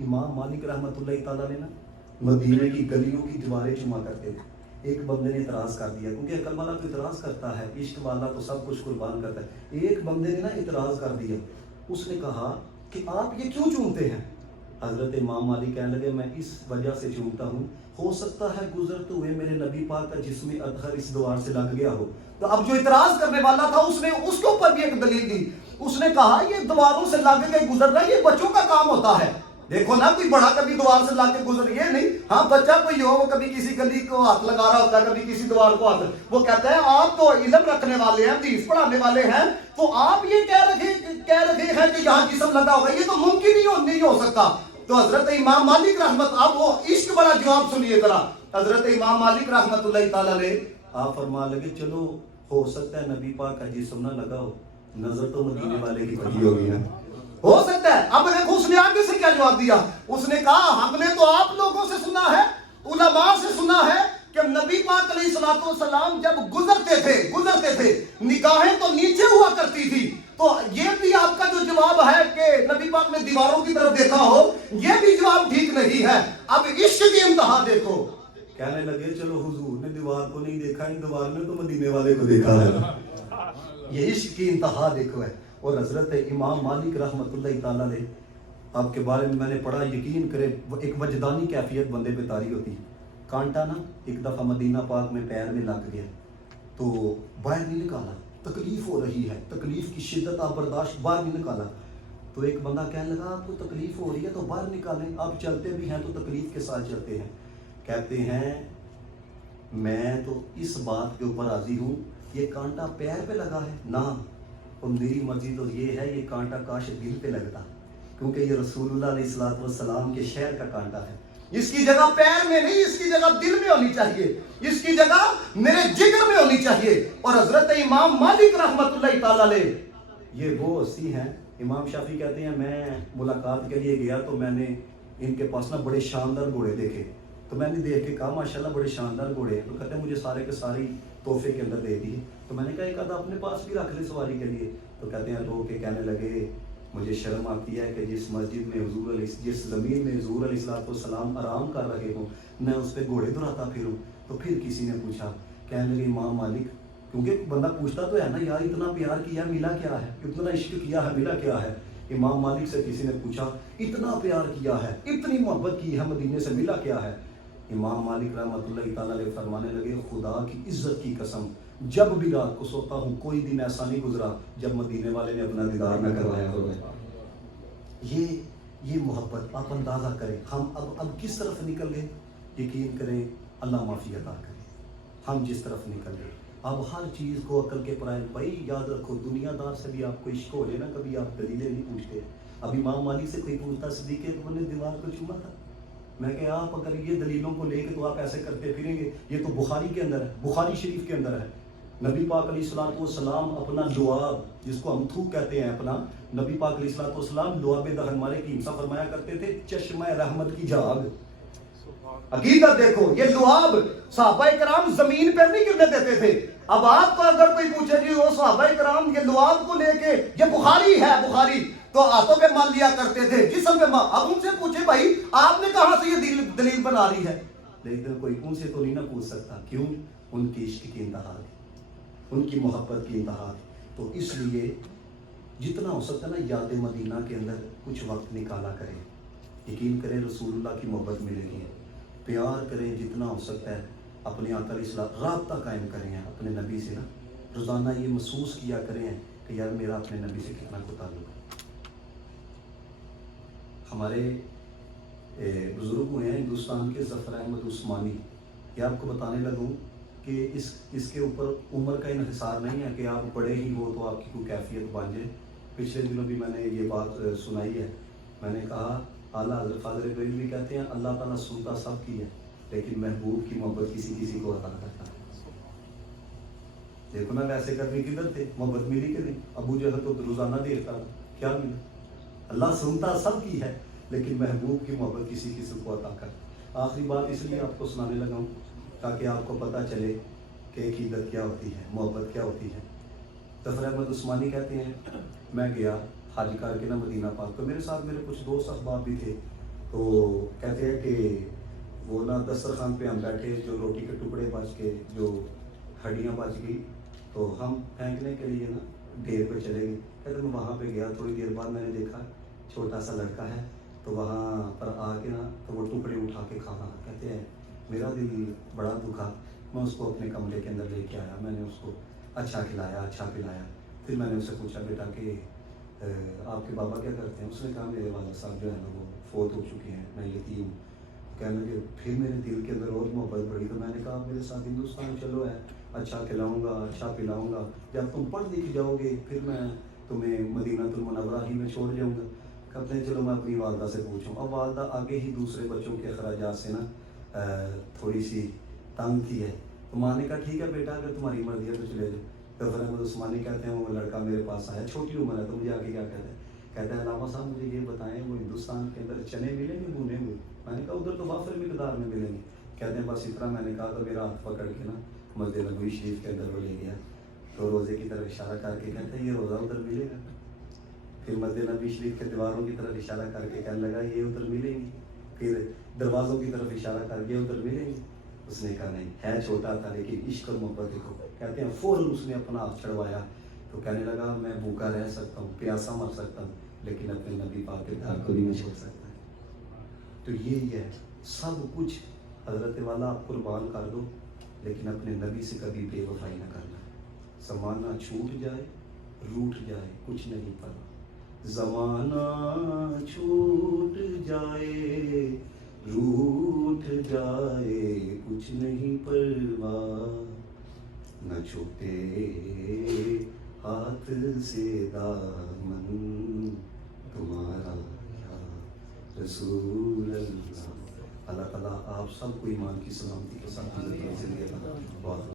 امام مالک رحمۃ اللہ تعالیٰ نے نا مدینے کی گلیوں کی دیواریں چما کرتے تھے۔ ایک بندے نے اعتراض کر دیا، کیونکہ عقل والا تو اعتراض کرتا ہے، عشق والا تو سب کچھ قربان کرتا ہے۔ ایک بندے نے نا اعتراض کر دیا، اس نے کہا کہ آپ یہ کیوں چومتے ہیں؟ حضرت امام مالک کہنے لگے میں اس وجہ سے چومتا ہوں، ہو سکتا ہے گزرتے ہوئے میرے نبی پاک کا جسم اطہر اس دوار سے لگ گیا ہو۔ تو اب جو اعتراض کرنے والا تھا اس نے اس کے اوپر بھی ایک دلیل دی، اس نے کہا یہ دواروں سے لگ کے گزر رہا ہے، یہ بچوں کا کام ہوتا ہے۔ دیکھو نا کوئی بڑا کبھی دوار سے لگ کے گزر، یہ نہیں ہاں بچہ کوئی ہو وہ کبھی کسی گلی کو ہاتھ لگا رہا ہوتا ہے، کبھی کسی دوار کو ہاتھ، وہ کہتا ہے آپ تو علم رکھنے والے ہیں، حدیث پڑھانے والے ہیں، تو آپ یہ کہہ رہے ہیں کہ یہاں جسم لگا ہوگا، یہ تو ممکن نہیں ہو سکتا۔ تو حضرت امام مالک رحمت، اب وہ عشق والا جواب سنیے ذرا، حضرت امام مالک رحمت اللہ تعالیٰ نے آپ فرما لگے چلو ہو سکتا ہے نبی پاک کا جسم نہ لگا ہو، نظر تو مدینے والے کی پڑی ہوگی نا، ہو سکتا ہے۔ اب دیکھو اس نے آگے سے کیا جواب دیا، اس نے کہا ہم نے تو آپ لوگوں سے سنا ہے، علماء سے سنا ہے کہ نبی پاک علیہ الصلوۃ والسلام جب گزرتے تھے نگاہیں تو نیچے ہوا کرتی تھی، تو یہ بھی آپ کا جو جواب ہے کہ نبی پاک نے دیواروں کی طرف دیکھا ہو، یہ بھی جواب ٹھیک نہیں ہے۔ اب عشق کی انتہا دیکھو، کہنے لگے چلو حضور نے دیوار کو نہیں دیکھا، ان دیوار نے تو مدینے والے کو دیکھا ہے۔ یہ عشق کی انتہا دیکھو ہے۔ اور حضرت امام مالک رحمت اللہ تعالیٰ نے آپ کے بارے میں نے پڑھا، یقین کرے ایک وجدانی کیفیت بندے پہ طاری ہوتی ہے۔ کانٹا نا ایک دفعہ مدینہ پاک میں پیر میں لگ گیا تو باہر نہیں نکالا، تکلیف ہو رہی ہے، تکلیف کی شدت آپ برداشت، باہر نہیں نکالا۔ تو ایک بندہ کہنے لگا آپ کو تکلیف ہو رہی ہے تو باہر نکالیں، آپ چلتے بھی ہیں تو تکلیف کے ساتھ چلتے ہیں۔ کہتے ہیں میں تو اس بات کے اوپر راضی ہوں یہ کانٹا پیر پہ لگا ہے نہ، اور میری مرضی تو یہ ہے یہ کانٹا کاش دل پہ لگتا، کیونکہ یہ رسول اللہ علیہ الصلوۃ والسلام کے شہر کا کانٹا ہے، اس کی جگہ پیر میں نہیں، اس کی جگہ دل میں ہونی چاہیے، اس کی جگہ میرے جگر میں ہونی چاہیے۔ اور حضرت امام مالک رحمت اللہ تعالیٰ علیہ یہ وہ ہستی ہیں، امام شافعی کہتے ہیں میں ملاقات کے لیے گیا تو میں نے ان کے پاس نا بڑے شاندار گھوڑے دیکھے، تو میں نے دیکھ کے کہا ماشاءاللہ بڑے شاندار گھوڑے ہیں، تو کہتے ہیں مجھے سارے کے ساری تحفے کے اندر دے دیے، تو میں نے کہا ایک آدھا اپنے پاس بھی رکھ لے سواری کے لیے، تو کہتے ہیں رو کے کہنے لگے مجھے شرم آتی ہے کہ جس مسجد میں جس زمین میں حضور علیہ الصلوۃ والسلام آرام کر رہے ہوں میں اس پہ گھوڑے دھراتا پھروں۔ تو پھر کسی نے پوچھا، کہنے لگے امام مالک، کیونکہ بندہ پوچھتا تو ہے نا یار اتنا پیار کیا ملا کیا ہے، اتنا عشق کیا ہے ملا کیا ہے۔ امام مالک سے کسی نے پوچھا اتنا پیار کیا ہے، اتنی محبت کی ہے مدینے سے، ملا کیا ہے؟ امام مالک رحمۃ اللہ تعالیٰ علیہ فرمانے لگے خدا کی عزت کی قسم جب بھی رات کو سوتا ہوں کوئی دن ایسا نہیں گزرا جب مدینے والے نے اپنا دیدار نہ کروایا ہو۔ یہ محبت آپ اندازہ کریں، ہم اب کس طرف نکل گئے، یقین کریں اللہ معافی عطا کرے، ہم جس طرف نکل گئے اب ہر چیز کو عقل کے پرائے۔ بھائی یاد رکھو دنیا دار سے بھی آپ کو عشق ہو جائے نا کبھی آپ دلیلیں نہیں پوچھتے۔ اب امام مالک سے کوئی پوچھتا صدیق اکبر نے دیوار کو چوما تھا، میں کہ آپ اگر یہ دلیلوں کو لے کے تو آپ ایسے کرتے پھریں گے، یہ تو بخاری کے اندر ہے، بخاری شریف کے اندر ہے، نبی پاک علیہ الصلوۃ والسلام اپنا لعاب جس کو ہم تھوک کہتے ہیں، اپنا نبی پاک علیہ الصلوۃ والسلام لعاب دہن مارے کی ہمسا فرمایا کرتے تھے، چشمہ رحمت کی جھاگ۔ عقیدت دیکھو، یہ لعاب صحابہ کرام زمین پر نہیں گرنے دیتے تھے۔ اب آپ کو اگر کوئی پوچھے جی وہ صحابہ کرام یہ لعاب کو لے کے، یہ بخاری ہے، بخاری تو ہاتھوں پہ مان لیا کرتے تھے، جسم پہ مان۔ اب ان سے پوچھے بھائی آپ نے کہاں سے یہ دلیل بنا لی ہے؟ لیکن کوئی ان سے تو نہیں نہ پوچھ سکتا، کیوں؟ ان کی عشق کی انتہا ہے، ان کی محبت کی انتہا ہے۔ تو اس لیے جتنا ہو سکتا ہے نا یاد مدینہ کے اندر کچھ وقت نکالا کریں، یقین کریں رسول اللہ کی محبت ملے گی، پیار کریں جتنا ہو سکتا ہے، اپنے آقا علیہ السلام رابطہ قائم کریں اپنے نبی سے نا، روزانہ یہ محسوس کیا کریں کہ یار میرا اپنے نبی سے کتنا کو تعلق ہے۔ ہمارے بزرگ ہوئے ہیں ہندوستان کے ظفر احمد عثمانی، یہ آپ کو بتانے لگوں کہ اس کے اوپر عمر کا انحصار نہیں ہے کہ آپ بڑے ہی ہو تو آپ کی کوئی کیفیت بن جائے۔ پچھلے دنوں بھی میں نے یہ بات سنائی ہے، میں نے کہا اعلیٰ حضرت فاضل بریلوی بھی کہتے ہیں اللہ تعالیٰ سنتا سب کی ہے لیکن محبوب کی محبت کسی کو عطا کرتا ہے۔ دیکھو نا ویسے کرنے کدھر تھے، محبت ملی کہ نہیں؟ ابو جہل تو روزانہ دیکھتا تھا، کیا ملا؟ اللہ سنتا سب کی ہے لیکن محبوب کی محبت کسی کو عطا کرتا۔ آخری بات اس لیے آپ کو سنانے لگا ہوں تاکہ آپ کو پتہ چلے کہ عقیدت کیا ہوتی ہے، محبت کیا ہوتی ہے۔ ظفر احمد عثمانی کہتے ہیں میں گیا حج کر کے نا مدینہ پاک، تو میرے ساتھ میرے کچھ دوست احباب بھی تھے، تو کہتے ہیں کہ وہ نا دسترخوان پہ ہم بیٹھے، جو روٹی کے ٹکڑے بچ کے، جو ہڈیاں بچ گئی، تو ہم پھینکنے کے لیے نا ڈھیر پہ چلے گئے. کہتے میں وہاں پہ گیا، تھوڑی دیر بعد میں نے دیکھا چھوٹا سا لڑکا ہے، تو وہاں پر آ کے نا تو وہ ٹکڑے اٹھا کے کھا رہا. کہتے ہیں میرا دل بڑا دکھا. میں اس کو اپنے کمرے کے اندر لے کے آیا، میں نے اس کو اچھا کھلایا، اچھا پلایا. پھر میں نے اسے پوچھا بیٹا کہ آپ کے بابا کیا کرتے ہیں؟ اس نے کہا میرے والد صاحب جو ہے نا وہ فوت ہو چکے ہیں، میں یتیم ہوں. کہنے لگے پھر میرے دل کے اندر اور محبت بڑھی. تو میں نے کہا آپ میرے ساتھ ہندوستان چلو، ہے اچھا کھلاؤں گا، اچھا پلاؤں گا. جب تم پڑھ لکھ جاؤ گے پھر میں تمہیں مدینہ المنورہ ہی میں چھوڑ جاؤں گا. کہتے ہیں چلو میں اپنی والدہ سے پوچھوں. اب والدہ آگے ہی دوسرے بچوں کے اخراجات سے نا تھوڑی سی تنگ تھی ہے. تو ماں نے کہا ٹھیک ہے بیٹا اگر تمہاری مرضی ہے تو چلے جاؤ. تو پھر احمد عثمانی کہتے ہیں وہ لڑکا میرے پاس آیا، چھوٹی عمر ہے، تو مجھے آگے کیا کہتا ہے؟ کہتا ہے علامہ صاحب مجھے یہ بتائیں وہ ہندوستان کے اندر چنے ملیں گے بھونے ہوئے؟ میں نے کہا ادھر تو وافر مقدار میں ملیں گے. کہتے ہیں بس اتنا. میں نے کہا تو میرا ہاتھ پکڑ کے نا مسجد نبوی شریف کے اندر وہ لے گیا. تو روزے کی طرف اشارہ کر کے کہتے ہیں یہ روزہ ادھر ملے گا. پھر مسجد نبوی شریف کے دیواروں کی طرف اشارہ کر کے کہنے لگا یہ ادھر ملیں گی. پھر دروازوں کی طرف اشارہ کر کے ادھر ملیں گی. اس نے کہا نہیں، ہے چھوٹا تھا لیکن عشق اور محبت دیکھو. کہتے ہیں فوراً اس نے اپنا ہاتھ چڑھوایا. تو کہنے لگا میں بھوکا رہ سکتا ہوں، پیاسا مر سکتا ہوں، لیکن اپنے نبی پاک کے دھار کو نہیں چھوڑ سکتا. تو یہی ہے سب کچھ حضرت والا آپ قربان کر دو، لیکن اپنے نبی سے کبھی بے وفائی نہ کرنا. زمانہ چھوٹ جائے، روٹ جائے، کچھ نہیں پرواہ. زمانہ چھوٹ جائے، روٹ جائے، کچھ نہیں پرواہ. نہ چھوٹے ہاتھ سے دامن تمہارا یا رسول اللہ. اللہ تعالیٰ آپ سب کو ایمان کی سلامتی کے ساتھ زندگی عطا فرمائے.